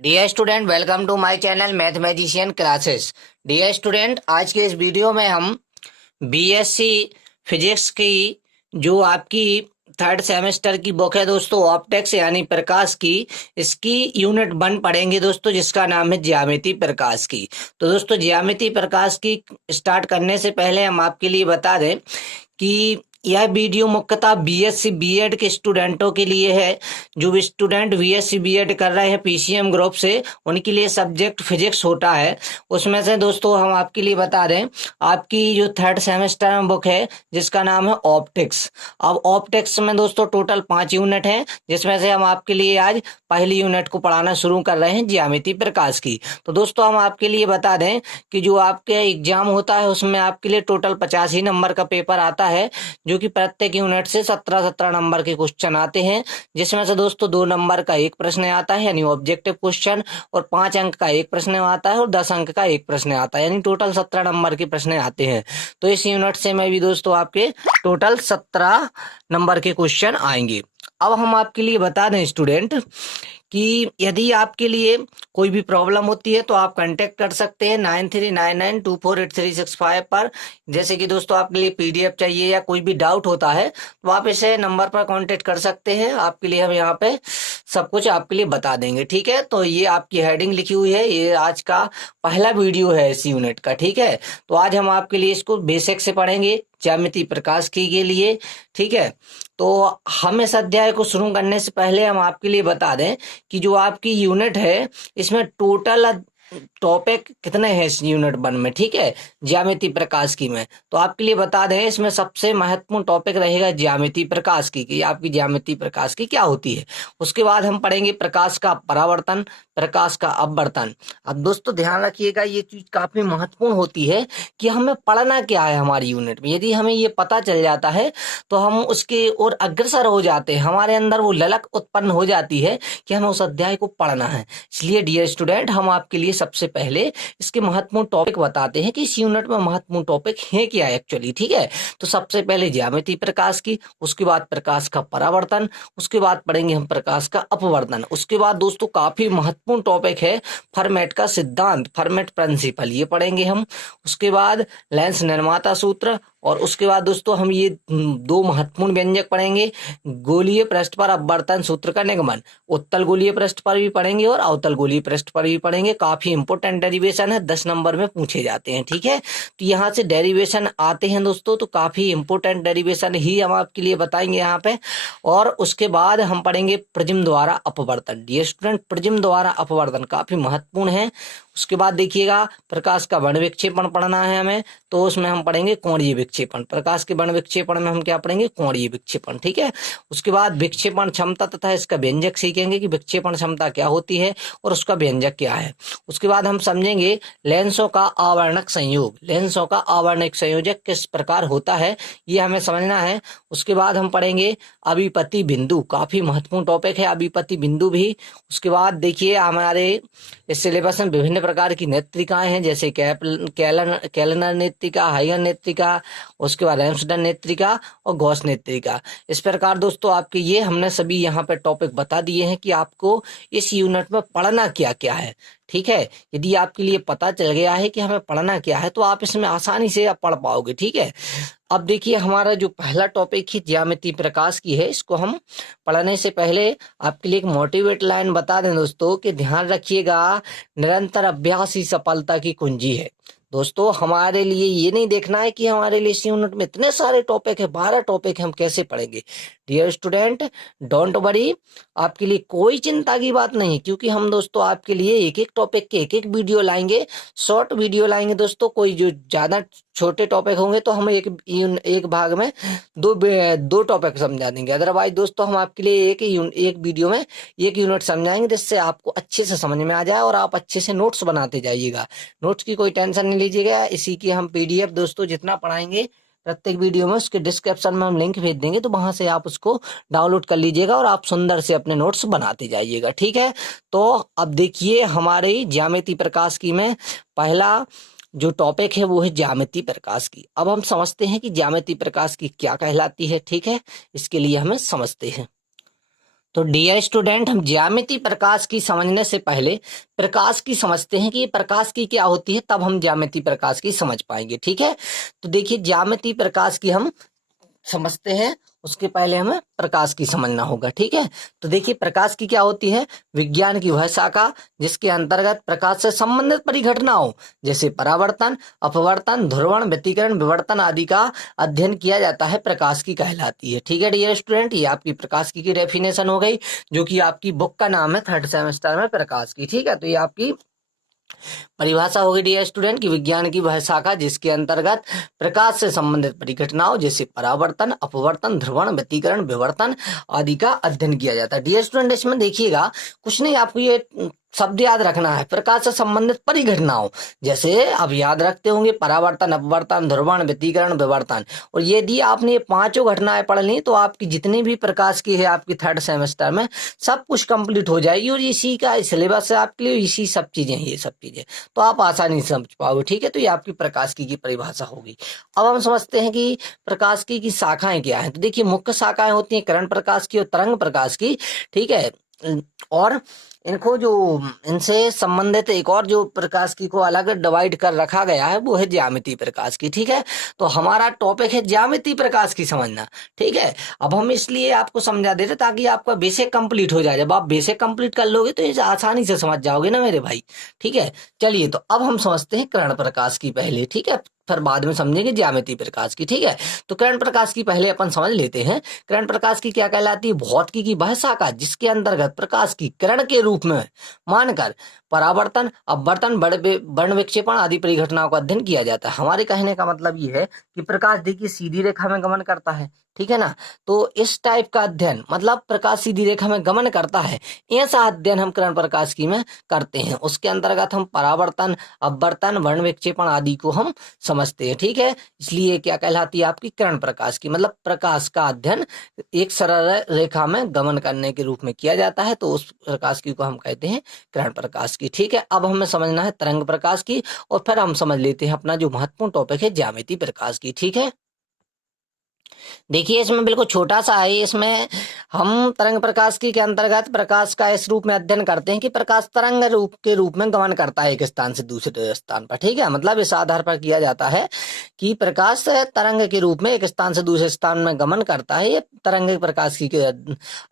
Dear student, welcome to my channel mathematician classes. Dear student, आज के इस video में हम बीएससी फिजिक्स की जो आपकी थर्ड सेमेस्टर की बुक है दोस्तों, ऑप्टिक्स यानी प्रकाश की, इसकी यूनिट 1 पढ़ेंगे दोस्तों, जिसका नाम है ज्यामिति प्रकाश की। तो दोस्तों, ज्यामिति प्रकाश की स्टार्ट करने से पहले हम आपके लिए बता दें कि यह वीडियो मुख्यतः बीएससी बीएड के स्टूडेंटों के लिए है। जो भी स्टूडेंट बीएससी बीएड कर रहे हैं पीसीएम ग्रुप से, उनके लिए सब्जेक्ट फिजिक्स होता है। उसमें से दोस्तों हम आपके लिए बता दें, आपकी जो थर्ड सेमेस्टर में बुक है जिसका नाम है ऑप्टिक्स। अब ऑप्टिक्स में दोस्तों टोटल 5 यूनिट हैं, जिसमें से हम आपके लिए आज पहली यूनिट को पढ़ाना शुरू कर रहे हैं, ज्यामिति प्रकाश की। तो दोस्तों हम आपके लिए बता दें कि जो आपके एग्जाम होता है उसमें आपके लिए टोटल 85 नंबर का पेपर आता है, जो कि प्रत्येक यूनिट से 17-17 नंबर के क्वेश्चन आते हैं, जिसमें से दोस्तों 2 नंबर का एक प्रश्न आता है यानी ऑब्जेक्टिव क्वेश्चन, और 5 अंक का एक प्रश्न आता है और 10 अंक का एक प्रश्न आता है, यानी टोटल 17 नंबर के प्रश्न आते हैं। तो इस यूनिट से में भी दोस्तों आपके टोटल 17 नंबर के क्वेश्चन आएंगे। अब हम आपके लिए बता दें स्टूडेंट कि यदि आपके लिए कोई भी प्रॉब्लम होती है तो आप कांटेक्ट कर सकते हैं 9399248365 पर। जैसे कि दोस्तों आपके लिए पीडीएफ चाहिए या कोई भी डाउट होता है तो आप इसे नंबर पर कांटेक्ट कर सकते हैं। आपके लिए हम यहाँ पे सब कुछ आपके लिए बता देंगे, ठीक है। तो ये आपकी हेडिंग लिखी हुई है, ये आज का पहला वीडियो है इस यूनिट का, ठीक है। तो आज हम आपके लिए इसको बेसिक से पढ़ेंगे ज्यामिति प्रकाश की के लिए, ठीक है। तो हम इस अध्याय को शुरू करने से पहले हम आपके लिए बता दें कि जो आपकी यूनिट है इसमें टोटल टॉपिक कितने हैं इस यूनिट 1 में, ठीक है, ज्यामिति प्रकाश की में। तो आपके लिए बता दें इसमें सबसे महत्वपूर्ण टॉपिक रहेगा ज्यामिति प्रकाश की, कि आपकी ज्यामिति प्रकाश की क्या होती है। उसके बाद हम पढ़ेंगे प्रकाश का परावर्तन, प्रकाश का अपवर्तन। अब दोस्तों ध्यान रखिएगा, ये चीज काफी महत्वपूर्ण होती है कि हमें पढ़ना क्या है हमारी यूनिट में। यदि हमें ये पता चल जाता है तो हम उसके ओर अग्रसर हो जाते हैं, हमारे अंदर वो ललक उत्पन्न हो जाती है कि हमें उस अध्याय को पढ़ना है। इसलिए डियर स्टूडेंट, हम आपके लिए सबसे पहले इसके महत्वपूर्ण टॉपिक बताते हैं कि इस यूनिट में महत्वपूर्ण टॉपिक है क्या एक्चुअली, ठीक है। तो सबसे पहले ज्यामिति प्रकाश की, उसके बाद प्रकाश का परावर्तन, उसके बाद पढ़ेंगे हम प्रकाश का अपवर्तन। उसके बाद दोस्तों काफी महत्वपूर्ण टॉपिक है फर्मेट का सिद्धांत, फर्मेट प्रिंसिपल, ये पढ़ेंगे हम। उसके बाद लेंस निर्माता सूत्र, और उसके बाद दोस्तों हम ये 2 महत्वपूर्ण व्यंजक पढ़ेंगे, गोलीय पृष्ठ पर अपवर्तन सूत्र का निगमन। उत्तल गोलीय पृष्ठ पर भी पढ़ेंगे और अवतल गोलीय पृष्ठ पर भी पढ़ेंगे। काफी इंपोर्टेंट डेरिवेशन है, 10 नंबर में पूछे जाते हैं, ठीक है। तो यहाँ से डेरिवेशन आते हैं दोस्तों, तो काफी इंपोर्टेंट डेरिवेशन ही हम आपके लिए बताएंगे यहाँ पे। और उसके बाद हम पढ़ेंगे प्रिज्म द्वारा अपवर्तन। डियर स्टूडेंट, प्रिज्म द्वारा अपवर्तन काफी महत्वपूर्ण है। उसके बाद देखिएगा प्रकाश का वर्ण विक्षेपण पढ़ना है हमें, तो उसमें हम पढ़ेंगे कोणीय विक्षेपण। प्रकाश के वर्ण विक्षेपण में हम क्या पढ़ेंगे, कोणीय विक्षेपण, ठीक है। उसके बाद विक्षेपण क्षमता तथा इसका व्यंजक सीखेंगे कि विक्षेपण क्षमता क्या होती है और उसका व्यंजक क्या है। उसके बाद हम समझेंगे लेंसों का आवर्णक संयोग, लेंसों का आवर्णक संयोजक किस प्रकार होता है, ये हमें समझना है। उसके बाद हम पढ़ेंगे अभिपति बिंदु, काफी महत्वपूर्ण टॉपिक है अभिपति बिंदु भी। उसके बाद देखिए हमारे इस सिलेबस में विभिन्न प्रकार की नेत्रिकाएं हैं, जैसे कैलनर नेत्रिका, हाइगर नेत्रिका, उसके बाद रैम्सडन नेत्रिका और गॉस नेत्रिका। इस प्रकार दोस्तों आपके ये हमने सभी यहाँ पे टॉपिक बता दिए हैं कि आपको इस यूनिट में पढ़ना क्या क्या है, ठीक है। यदि आपके लिए पता चल गया है कि हमें पढ़ना क्या है तो आप इसमें आसानी से आप पढ़ पाओगे, ठीक है। अब देखिए हमारा जो पहला टॉपिक है ज्यामिति प्रकाश की है, इसको हम पढ़ने से पहले आपके लिए एक मोटिवेट लाइन बता दें दोस्तों कि ध्यान रखिएगा, निरंतर अभ्यास ही सफलता की कुंजी है। दोस्तों हमारे लिए ये नहीं देखना है कि हमारे लिए इस यूनिट में इतने सारे टॉपिक है, 12 टॉपिक है, हम कैसे पढ़ेंगे। डियर स्टूडेंट, डोंट वरी, आपके लिए कोई चिंता की बात नहीं, क्योंकि हम दोस्तों आपके लिए एक एक टॉपिक के एक एक वीडियो लाएंगे, शॉर्ट वीडियो लाएंगे दोस्तों। कोई जो ज्यादा छोटे टॉपिक होंगे तो हम एक भाग में दो टॉपिक समझा देंगे। अदरवाइज दोस्तों हम आपके लिए एक वीडियो में एक यूनिट समझाएंगे, जिससे आपको अच्छे से समझ में आ जाए और आप अच्छे से नोट्स बनाते जाइएगा। नोट्स की कोई टेंशन नहीं लीजिएगा, इसी की हम पीडीएफ दोस्तों जितना पढ़ाएंगे प्रत्येक वीडियो में उसके डिस्क्रिप्शन में हम लिंक भेज देंगे, तो वहां से आप उसको डाउनलोड कर लीजिएगा और आप सुंदर से अपने नोट्स बनाते जाइएगा, ठीक है। तो अब देखिए हमारे ज्यामिति प्रकाश की में पहला जो टॉपिक है वो है ज्यामिति प्रकाश की। अब हम समझते हैं कि ज्यामिति प्रकाश की क्या कहलाती है, ठीक है। इसके लिए हमें समझते हैं। तो डियर स्टूडेंट, हम ज्यामिति प्रकाश की समझने से पहले प्रकाश की समझते हैं कि ये प्रकाश की क्या होती है, तब हम ज्यामिति प्रकाश की समझ पाएंगे। ठीक है, तो देखिए ज्यामिति प्रकाश की हम समझते हैं, उसके पहले हमें प्रकाश की समझना होगा। ठीक है, तो देखिए प्रकाश की क्या होती है, विज्ञान की वह शाखा जिसके अंतर्गत प्रकाश से संबंधित परिघटनाओं जैसे परावर्तन, अपवर्तन, ध्रुवण, व्यतिकरण, विवर्तन आदि का अध्ययन किया जाता है, प्रकाश की कहलाती है। ठीक है डियर स्टूडेंट, ये आपकी प्रकाश की डेफिनेशन हो गई, जो कि आपकी बुक का नाम है थर्ड सेमेस्टर में प्रकाश की। ठीक है, तो ये आपकी परिभाषा होगी डियर स्टूडेंट की विज्ञान की वह शाखा जिसके अंतर्गत प्रकाश से संबंधित परिघटनाओं जैसे परावर्तन, अपवर्तन, ध्रुवण, व्यतिकरण, विवर्तन आदि का अध्ययन किया जाता है। डियर स्टूडेंट, इसमें देखिएगा कुछ नहीं, आपको ये शब्द याद रखना है, प्रकाश से संबंधित परिघटनाओं, जैसे आप याद रखते होंगे परावर्तन, अपवर्तन, ध्रुवण, व्यतिकरण, विवर्तन। और यदि आपने ये पांचों घटनाएं पढ़ ली तो आपकी जितनी भी प्रकाश की है आपकी थर्ड सेमेस्टर में सब कुछ कंप्लीट हो जाएगी, और इसी का सिलेबस है आपके लिए, इसी सब चीजें, ये सब चीजें तो आप आसानी से समझ पाओगे। ठीक है, तो ये आपकी प्रकाश की परिभाषा होगी। अब हम समझते हैं कि प्रकाश की शाखाएं क्या हैं। तो देखिए मुख्य शाखाएं होती हैं किरण प्रकाश की और तरंग प्रकाश की। ठीक है, और इनको जो इनसे संबंधित एक और जो प्रकाश की को अलग डिवाइड कर रखा गया है वो है ज्यामिति प्रकाश की। ठीक है, तो हमारा टॉपिक है ज्यामिति प्रकाश की समझना। ठीक है, अब हम इसलिए आपको समझा देते ताकि आपका बेसिक कंप्लीट हो जाए। जब आप बेसिक कंप्लीट कर लोगे तो ये आसानी से समझ जाओगे ना मेरे भाई। ठीक है, चलिए तो अब हम समझते हैं किरण प्रकाश की पहले। ठीक है, फिर बाद में समझेंगे ज्यामिति प्रकाश की। ठीक है, तो किरण प्रकाश की पहले अपन समझ लेते हैं। किरण प्रकाश की क्या कहलाती है, भौतिकी की वह शाखा जिसके अंतर्गत प्रकाश की किरण के रूप में मानकर परावर्तन, अपवर्तन, वर्ण विक्षेपण आदि परिघटनाओं का अध्ययन किया जाता है। हमारे कहने का मतलब ये है कि प्रकाश देखिए सीधी रेखा में गमन करता है। ठीक है ना, तो इस टाइप का अध्ययन मतलब प्रकाश सीधी रेखा में गमन करता है, ऐसा अध्ययन हम किरण प्रकाश की में करते हैं। उसके अंतर्गत हम परावर्तन, अपवर्तन, वर्ण विक्षेपण आदि को हम समझते हैं। ठीक है, इसलिए क्या कहलाती है आपकी किरण प्रकाश की, मतलब प्रकाश का अध्ययन एक सरल रेखा में गमन करने के रूप में किया जाता है, तो उस प्रकाश की को हम कहते हैं किरण प्रकाश की। ठीक है, अब हमें समझना है तरंग प्रकाश की, और फिर हम समझ लेते हैं अपना जो महत्वपूर्ण टॉपिक है ज्यामिति प्रकाश की। ठीक है, देखिए इसमें बिल्कुल छोटा सा है, इसमें हम तरंग प्रकाश की के अंतर्गत प्रकाश का इस रूप में अध्ययन करते हैं कि प्रकाश तरंग रूप के रूप में गमन करता है एक स्थान से दूसरे स्थान पर। ठीक है, मतलब इस आधार पर किया जाता है कि प्रकाश तरंग के रूप में एक स्थान से दूसरे स्थान में गमन करता है, ये तरंग प्रकाश की के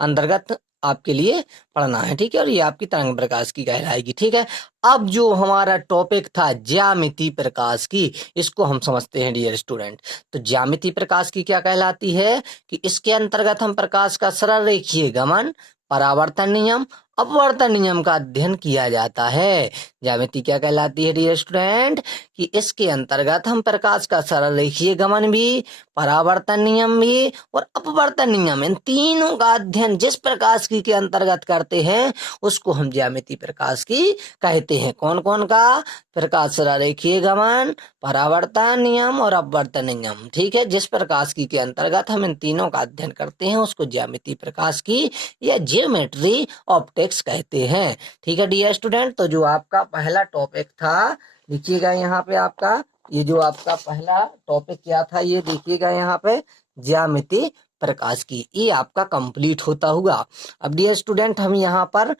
अंतर्गत आपके लिए पढ़ना है। ठीक है, और ये आपकी तरंग प्रकाश की कहलाएगी। ठीक है, अब जो हमारा टॉपिक था ज्यामिति प्रकाश की, इसको हम समझते हैं डियर स्टूडेंट। तो ज्यामिति प्रकाश की क्या कहलाती है कि इसके अंतर्गत हम प्रकाश का सरल रेखीय गमन, परावर्तन नियम, अपवर्तन नियम का अध्ययन किया जाता है। ज्यामिति क्या कहलाती है डियर स्टूडेंट कि इसके अंतर्गत हम प्रकाश का सरल रेखीय गमन भी, परावर्तन नियम भी और अपवर्तन नियम, इन तीनों का अध्ययन जिस प्रकाश की के अंतर्गत करते हैं उसको हम ज्यामिति प्रकाश की कहते हैं। कौन कौन का, प्रकाश सरल रेखीय गमन, परावर्तन नियम और अपवर्तन नियम। ठीक है, जिस प्रकाश की के अंतर्गत हम इन तीनों का अध्ययन करते हैं उसको ज्यामिति प्रकाश की या ज्योमेट्री ऑप्टिक्स कहते हैं। ठीक है डियर स्टूडेंट, तो जो आपका पहला टॉपिक था लिखिएगा यहाँ पे, आपका ये जो आपका पहला टॉपिक क्या था ये देखिएगा यहाँ पे, ज्यामिति प्रकाश की, ये आपका कंप्लीट होता हुआ। अब डियर स्टूडेंट हम यहाँ पर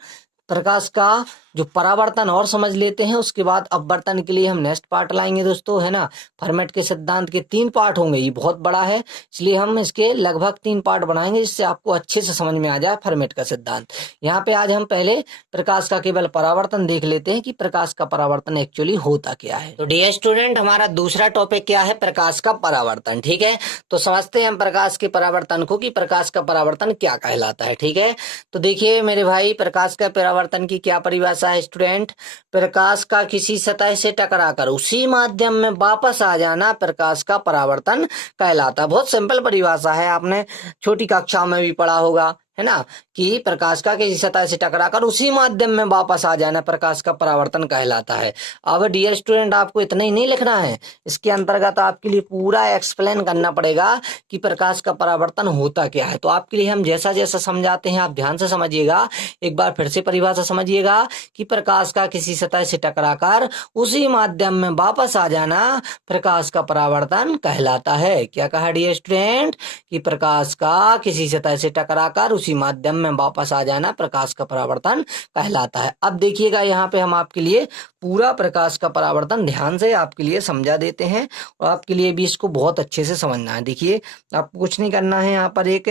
प्रकाश का जो परावर्तन और समझ लेते हैं, उसके बाद अपवर्तन के लिए हम नेक्स्ट पार्ट लाएंगे दोस्तों, है ना। फर्मेट के सिद्धांत के 3 पार्ट होंगे, ये बहुत बड़ा है इसलिए हम इसके लगभग 3 पार्ट बनाएंगे जिससे आपको अच्छे से समझ में आ जाए फर्मेट का सिद्धांत। यहाँ पे आज हम पहले प्रकाश का केवल परावर्तन देख लेते हैं कि प्रकाश का परावर्तन एक्चुअली होता क्या है। तो डियर स्टूडेंट हमारा दूसरा टॉपिक क्या है, प्रकाश का परावर्तन। ठीक है, तो समझते हैं हम प्रकाश के परावर्तन को कि प्रकाश का परावर्तन क्या कहलाता है। ठीक है, तो देखिए मेरे भाई, प्रकाश का परावर्तन की क्या परिभाषा है स्टूडेंट, प्रकाश का किसी सतह से टकराकर उसी माध्यम में वापस आ जाना प्रकाश का परावर्तन कहलाता है। बहुत सिंपल परिभाषा है, आपने छोटी कक्षाओं में भी पढ़ा होगा, है ना, कि प्रकाश का किसी सतह से टकराकर उसी माध्यम में वापस आ जाना प्रकाश का परावर्तन कहलाता है। अब डियर स्टूडेंट आपको इतना ही नहीं लिखना है, इसके अंतर्गत आपके लिए पूरा एक्सप्लेन करना पड़ेगा कि प्रकाश का परावर्तन होता क्या है। तो आपके लिए हम जैसा जैसा समझाते हैं आप ध्यान से समझिएगा, एक बार फिर से परिभाषा समझिएगा कि प्रकाश का किसी सतह से टकराकर उसी माध्यम में वापस आ जाना प्रकाश का परावर्तन कहलाता है। क्या कहा डियर स्टूडेंट कि प्रकाश का किसी सतह से टकराकर उसी उसी माध्यम में वापस आ जाना प्रकाश का परावर्तन कहलाता है। अब देखिएगा यहाँ पे हम आपके लिए पूरा प्रकाश का परावर्तन ध्यान से आपके लिए समझा देते हैं और आपके लिए भी इसको बहुत अच्छे से समझना है। देखिए, आपको कुछ नहीं करना है, यहाँ पर एक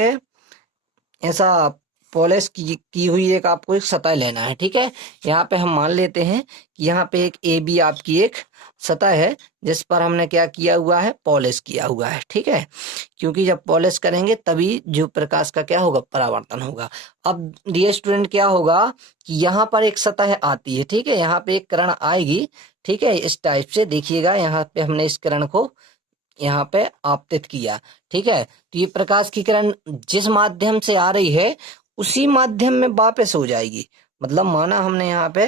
ऐसा पॉलिश की हुई एक आपको एक सतह लेना है। ठीक है, यहाँ पे हम मान लेते हैं कि यहाँ पे एक ए बी आपकी एक सतह है जिस पर हमने क्या किया हुआ है, पॉलिश किया हुआ है। ठीक है, क्योंकि जब पॉलिश करेंगे तभी जो प्रकाश का क्या होगा, परावर्तन होगा। अब डियर स्टूडेंट क्या होगा कि यहाँ पर एक सतह आती है। ठीक है, यहाँ पे एक किरण आएगी। ठीक है, इस टाइप से देखिएगा, यहाँ पे हमने इस किरण को यहाँ पे आपतित किया। ठीक है, तो ये प्रकाश की किरण जिस माध्यम से आ रही है उसी माध्यम में वापस हो जाएगी। मतलब माना हमने यहाँ पे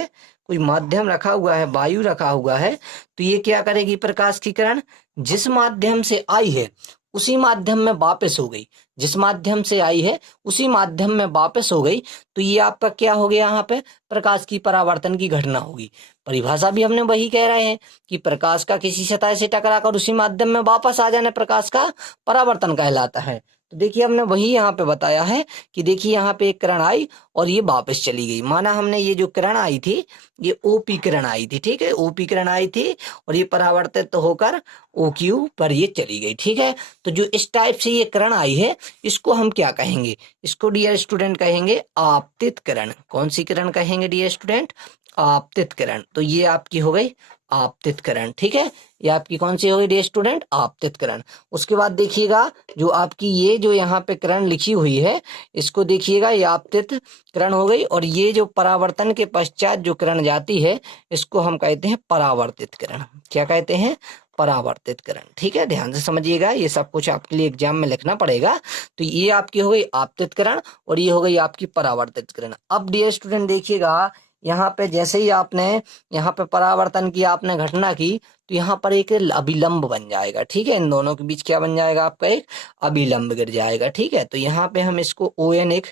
कोई माध्यम रखा हुआ है, वायु रखा हुआ है, तो ये क्या करेगी, प्रकाश की किरण जिस माध्यम से आई है उसी माध्यम में वापस हो गई। जिस माध्यम से आई है उसी माध्यम में वापस हो गई, तो ये आपका क्या हो गया, यहाँ पे प्रकाश की परावर्तन की घटना होगी। परिभाषा भी हमने वही कह रहे हैं कि प्रकाश का किसी सतह से टकराकर उसी माध्यम में वापस आ जाना प्रकाश का परावर्तन कहलाता है। तो देखिए, हमने वही यहाँ पे बताया है कि देखिए यहाँ पे एक किरण आई और ये वापस चली गई। माना हमने ये जो किरण आई थी ये ओपी किरण आई थी। ठीक है, ओपी किरण आई थी और ये परावर्तित होकर ओ क्यू पर ये चली गई। ठीक है, तो जो इस टाइप से ये किरण आई है इसको हम क्या कहेंगे, इसको डियर स्टूडेंट कहेंगे आपतित किरण। कौन सी किरण कहेंगे डियर स्टूडेंट, आपतित किरण। तो ये आपकी हो गई आपतित किरण। ठीक है, ये आपकी कौन सी हो गई डियर स्टूडेंट, आपतित किरण। उसके बाद देखिएगा जो आपकी ये जो यहाँ पे किरण लिखी हुई है इसको देखिएगा, ये आपतित किरण हो गई और ये जो परावर्तन के पश्चात जो किरण जाती है इसको हम कहते हैं परावर्तित किरण। क्या कहते हैं, परावर्तित किरण। ठीक है, ध्यान से समझिएगा, ये सब कुछ आपके लिए एग्जाम में लिखना पड़ेगा। तो ये आपकी हो गई आपतित किरण और ये हो गई आपकी परावर्तित किरण। अब डियर स्टूडेंट देखिएगा, यहाँ पे जैसे ही आपने यहाँ पे परावर्तन की आपने घटना की तो यहाँ पर एक अभिलंब बन जाएगा। ठीक है, इन दोनों के बीच क्या बन जाएगा, आपका एक अभिलंब गिर जाएगा। ठीक है, तो यहाँ पे हम इसको ओ एन एक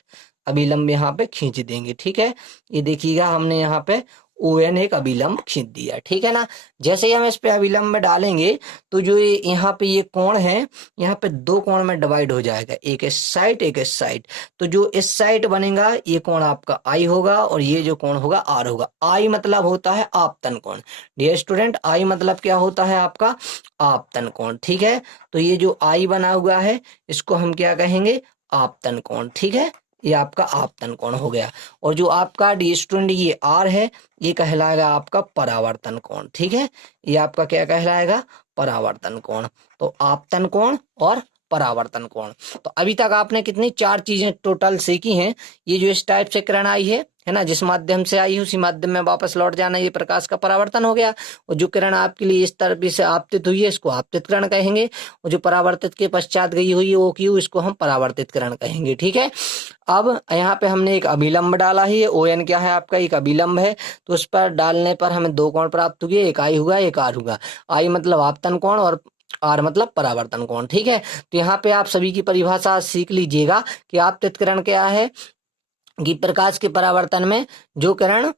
अभिलंब यहाँ पे खींच देंगे। ठीक है, ये देखिएगा हमने यहाँ पे ओ एन एक अभिलंब खींच दिया। ठीक है ना, जैसे ही हम इस पे अभिलंब डालेंगे तो जो ये यहाँ पे ये कोण है यहाँ पे दो कोण में डिवाइड हो जाएगा, एक इस साइड एक इस साइड। तो जो इस साइड बनेगा ये कोण आपका आई होगा और ये जो कोण होगा आर होगा। आई मतलब होता है आपतन कोण। डियर स्टूडेंट, आई मतलब क्या होता है आपका, आपतन कोण। ठीक है, तो ये जो आई बना हुआ है इसको हम क्या कहेंगे, आपतन कोण। ठीक है, ये आपका आपतन कोण हो गया। और जो आपका डी स्टूडेंट ये आर है ये कहलाएगा आपका परावर्तन कोण। ठीक है, ये आपका क्या कहलाएगा, परावर्तन कोण। तो आपतन कोण और परावर्तन कोण। तो अभी तक आपने कितनी, चार चीजें टोटल सीखी हैं। ये जो इस टाइप से किरण आई है ना, जिस माध्यम से आई है उसी माध्यम में वापस लौट जाना, ये प्रकाश का परावर्तन हो गया। और जो किरण आपके लिए इस तरह से आपतित हुई है इसको आपतित किरण कहेंगे और जो परावर्तित के पश्चात गई हुई है ओ क्यू इसको हम परावर्तित किरण कहेंगे। ठीक है, अब यहाँ पे हमने एक अभिलंब डाला है, ओ एन क्या है आपका, एक अभिलंब है। तो उस पर डालने पर हमें दो कोण प्राप्त हुए, एक आई हुआ एक आर हुआ। आई मतलब आपतन कोण और आर मतलब परावर्तन कोण। ठीक है, तो यहाँ पे आप सभी की परिभाषा सीख लीजिएगा कि आपतित किरण क्या है, कि प्रकाश के परावर्तन में जो किरण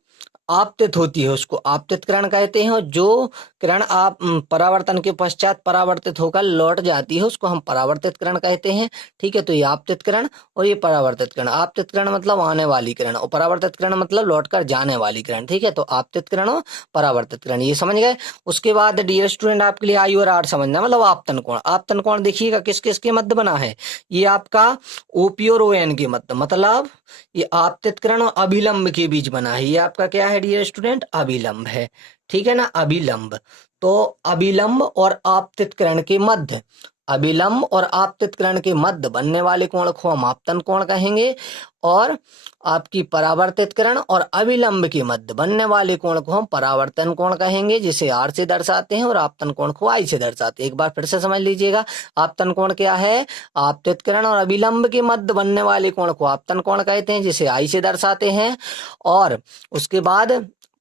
आपतित होती है उसको आपतित किरण कहते हैं और जो किरण आप परावर्तन के पश्चात परावर्तित होकर लौट जाती है उसको हम परावर्तित किरण कहते हैं। ठीक है, तो ये आपतित किरण और ये परावर्तित किरण। आपतित किरण मतलब आने वाली किरण और परावर्तित किरण मतलब लौटकर जाने वाली किरण। ठीक है, तो आपतित किरण और परावर्तित किरण, ये समझ गए। उसके बाद डियर स्टूडेंट आपके लिए आई और आर समझना, मतलब आपतन कोण। आपतन कोण देखिएगा किस किस के मध्य बना है, ये आपका ओपी और ओ एन के मध्य, मतलब ये आपतित किरण और अभिलंब के बीच बना है। ये आपका क्या है डियर स्टूडेंट, अभिलंब है। ठीक है ना, अभिलंब। तो अभिलंब और आपतित किरण के मध्य, अभिलंब और आपतित किरण के मध्य बनने वाले कोण को हम आपतन कोण कहेंगे और आपकी परावर्तित किरण और अभिलंब के मध्य बनने वाले कोण को हम परावर्तन कोण कहेंगे, जिसे आर से दर्शाते हैं और आपतन कोण को आई से दर्शाते हैं। एक बार फिर से समझ लीजिएगा, आपतन कोण क्या है, आपतित किरण और अभिलंब के मध्य बनने वाले कोण को आपतन कोण कहते हैं जिसे आई से दर्शाते हैं। और उसके बाद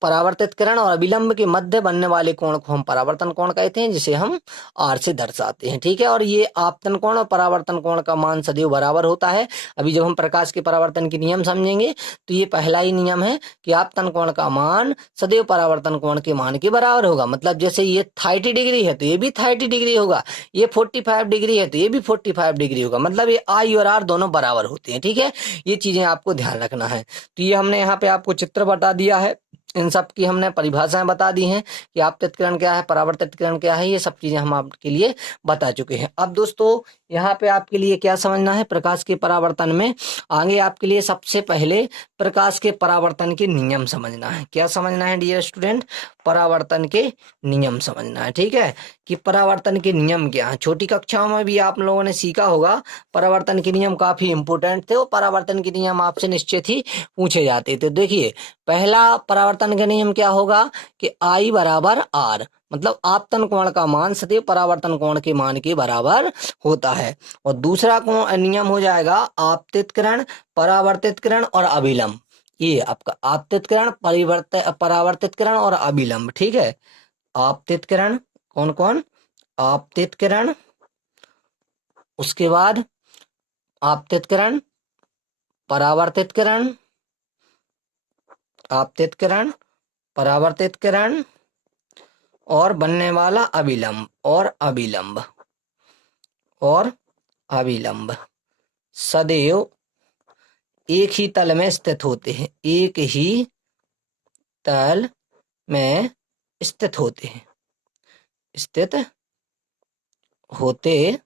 परावर्तित किरण और अभिलंब के मध्य बनने वाले कोण को हम परावर्तन कोण कहते हैं, जिसे हम आर से दर्शाते हैं। ठीक है, और ये आपतन कोण और परावर्तन कोण का मान सदैव बराबर होता है। अभी जब हम प्रकाश के परावर्तन के नियम समझेंगे तो ये पहला ही नियम है कि आपतन कोण का मान सदैव परावर्तन कोण के मान के बराबर होगा। मतलब जैसे ये 30 डिग्री है तो ये भी 30 डिग्री होगा, ये 45 डिग्री है तो ये भी 45 डिग्री होगा। मतलब ये आई और आर दोनों बराबर होते हैं। ठीक है, ये चीजें आपको ध्यान रखना है। तो ये हमने यहाँ पे आपको चित्र बता दिया है, इन सब की हमने परिभाषाएं बता दी हैं कि आपतित किरण क्या है, परावर्तित किरण क्या है, ये सब चीजें हम आपके लिए बता चुके हैं। अब दोस्तों यहाँ पे आपके लिए क्या समझना है, प्रकाश के परावर्तन में आगे आपके लिए सबसे पहले प्रकाश के परावर्तन के नियम समझना है। क्या समझना है डियर स्टूडेंट, परावर्तन के नियम समझना है। ठीक है, कि परावर्तन के नियम क्या है। छोटी कक्षाओं में भी आप लोगों ने सीखा होगा, परावर्तन के नियम काफी इंपोर्टेंट थे और परावर्तन के नियम आपसे निश्चित ही पूछे जाते थे। देखिए पहला परावर्तन का नियम क्या होगा कि आई बराबर आर, मतलब आपतन कोण का मान सदैव परावर्तन कोण के मान के बराबर होता है। और दूसरा नियम हो जाएगा आपतित किरण, परावर्तित किरण और अभिलंब। ये आपका आपतित किरण, परावर्तित किरण और अभिलंब। ठीक है, आपतित किरण कौन कौन, आपतित किरण, उसके बाद आपतित किरण, परावर्तित किरण, आपतित किरण, परावर्तित किरण और बनने वाला अभिलंब और अभिलंब और अभिलंब सदैव एक ही तल में स्थित होते हैं, एक ही तल में स्थित होते हैं, स्थित होते।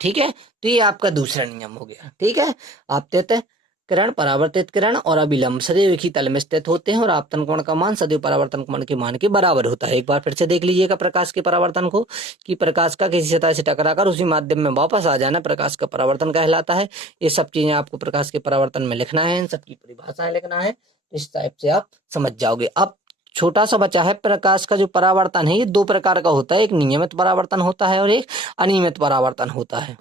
ठीक है, तो ये आपका दूसरा नियम हो गया। ठीक है, आपतित किरण, परावर्तित किरण और अभिलंब सदैव एक ही तल में स्थित होते हैं और आपतन कोण का मान सदैव परावर्तन कोण के मान के बराबर होता है। एक बार फिर से देख लीजिएगा प्रकाश के परावर्तन को, कि प्रकाश का किसी सतह से टकराकर उसी माध्यम में वापस आ जाना प्रकाश का परावर्तन कहलाता है। ये सब चीजें आपको प्रकाश के परावर्तन में लिखना है, इन सबकी परिभाषाएं लिखना है, इस टाइप से आप समझ जाओगे। अब छोटा सा बचा है, प्रकाश का जो परावर्तन है ये दो प्रकार का होता है, एक नियमित परावर्तन होता है और एक अनियमित परावर्तन होता है।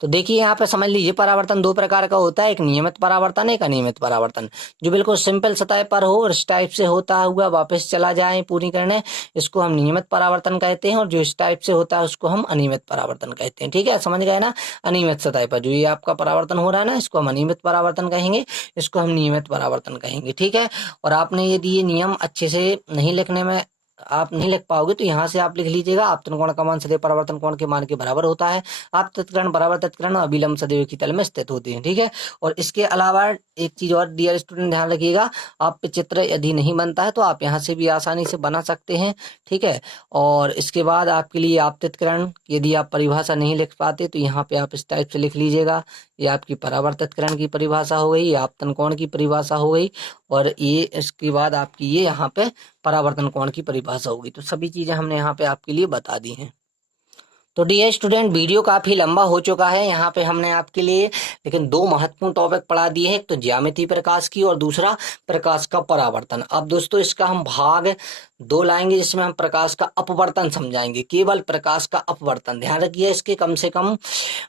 तो देखिए यहाँ पे समझ लीजिए परावर्तन दो प्रकार का होता है, एक नियमित परावर्तन, एक अनियमित परावर्तन। जो बिल्कुल सिंपल सतह पर हो और इस टाइप से होता हुआ वापस चला जाए पूरी करने, इसको हम नियमित परावर्तन कहते हैं, और जो इस टाइप से होता है उसको हम अनियमित परावर्तन कहते हैं। ठीक है, समझ गए ना। अनियमित सतह पर जो ये आपका परावर्तन हो रहा है ना, इसको हम अनियमित परावर्तन कहेंगे, इसको हम नियमित परावर्तन कहेंगे। ठीक है, और आपने यदि ये नियम अच्छे से नहीं लिखने में आप नहीं लिख पाओगे तो यहाँ से आप लिख लीजिएगा, आपतन कोण का मान सदैव परावर्तन कोण के मान के बराबर होता है, आपतित किरण, परावर्तित किरण और अभिलंब सदैव एक ही तल में स्थित होते हैं। ठीक है, और इसके अलावा एक चीज और डियर स्टूडेंट ध्यान रखिएगा, आप पे चित्र यदि नहीं बनता है तो आप यहाँ से भी आसानी से बना सकते हैं। ठीक है, और इसके बाद आपके लिए आपतित किरण यदि आप परिभाषा नहीं लिख पाते तो यहाँ पे आप इस टाइप से लिख लीजिएगा, ये आपकी परावर्तित किरण की परिभाषा हो गई, ये आपतन कोण की परिभाषा हो गई, और ये इसके बाद आपकी ये यहाँ पे परावर्तन कोण की परिभाषा होगी। तो सभी चीजें हमने यहाँ पे आपके लिए बता दी हैं। तो डियर स्टूडेंट वीडियो काफी लंबा हो चुका है, यहाँ पे हमने आपके लिए लेकिन दो महत्वपूर्ण टॉपिक पढ़ा दिए हैं, एक तो ज्यामितीय प्रकाश की और दूसरा प्रकाश का परावर्तन। अब दोस्तों इसका हम भाग 2 लाएंगे, जिसमें हम प्रकाश का अपवर्तन समझाएंगे, केवल प्रकाश का अपवर्तन। ध्यान रखिए इसके कम से कम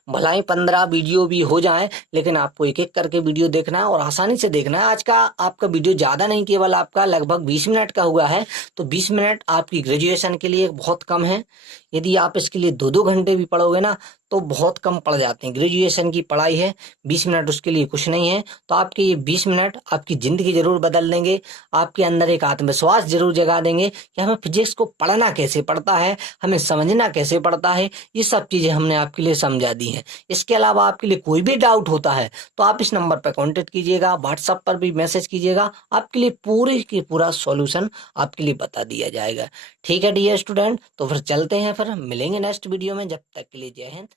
भला ही 15 वीडियो भी हो जाए, लेकिन आपको एक एक करके वीडियो देखना है और आसानी से देखना है। आज का आपका वीडियो ज्यादा नहीं, केवल आपका लगभग 20 मिनट का हुआ है, तो 20 मिनट आपकी ग्रेजुएशन के लिए बहुत कम है। यदि आप इसके लिए 2-2 घंटे भी पढ़ोगे ना तो बहुत कम पड़ जाते हैं। ग्रेजुएशन की पढ़ाई है, 20 मिनट उसके लिए कुछ नहीं है। तो आपके ये 20 मिनट आपकी जिंदगी जरूर बदल देंगे, आपके अंदर एक आत्मविश्वास जरूर जगा देंगे कि हमें फिजिक्स को पढ़ना कैसे पड़ता है, हमें समझना कैसे पड़ता है। ये सब चीजें हमने आपके लिए समझा दी हैं। इसके अलावा आपके लिए कोई भी डाउट होता है तो आप इस नंबर पर कॉन्टेक्ट कीजिएगा, व्हाट्सएप पर भी मैसेज कीजिएगा, आपके लिए पूरे की पूरा सॉल्यूशन आपके लिए बता दिया जाएगा। ठीक है डियर स्टूडेंट, तो फिर चलते हैं, फिर मिलेंगे नेक्स्ट वीडियो में। जब तक के लिए जय हिंद।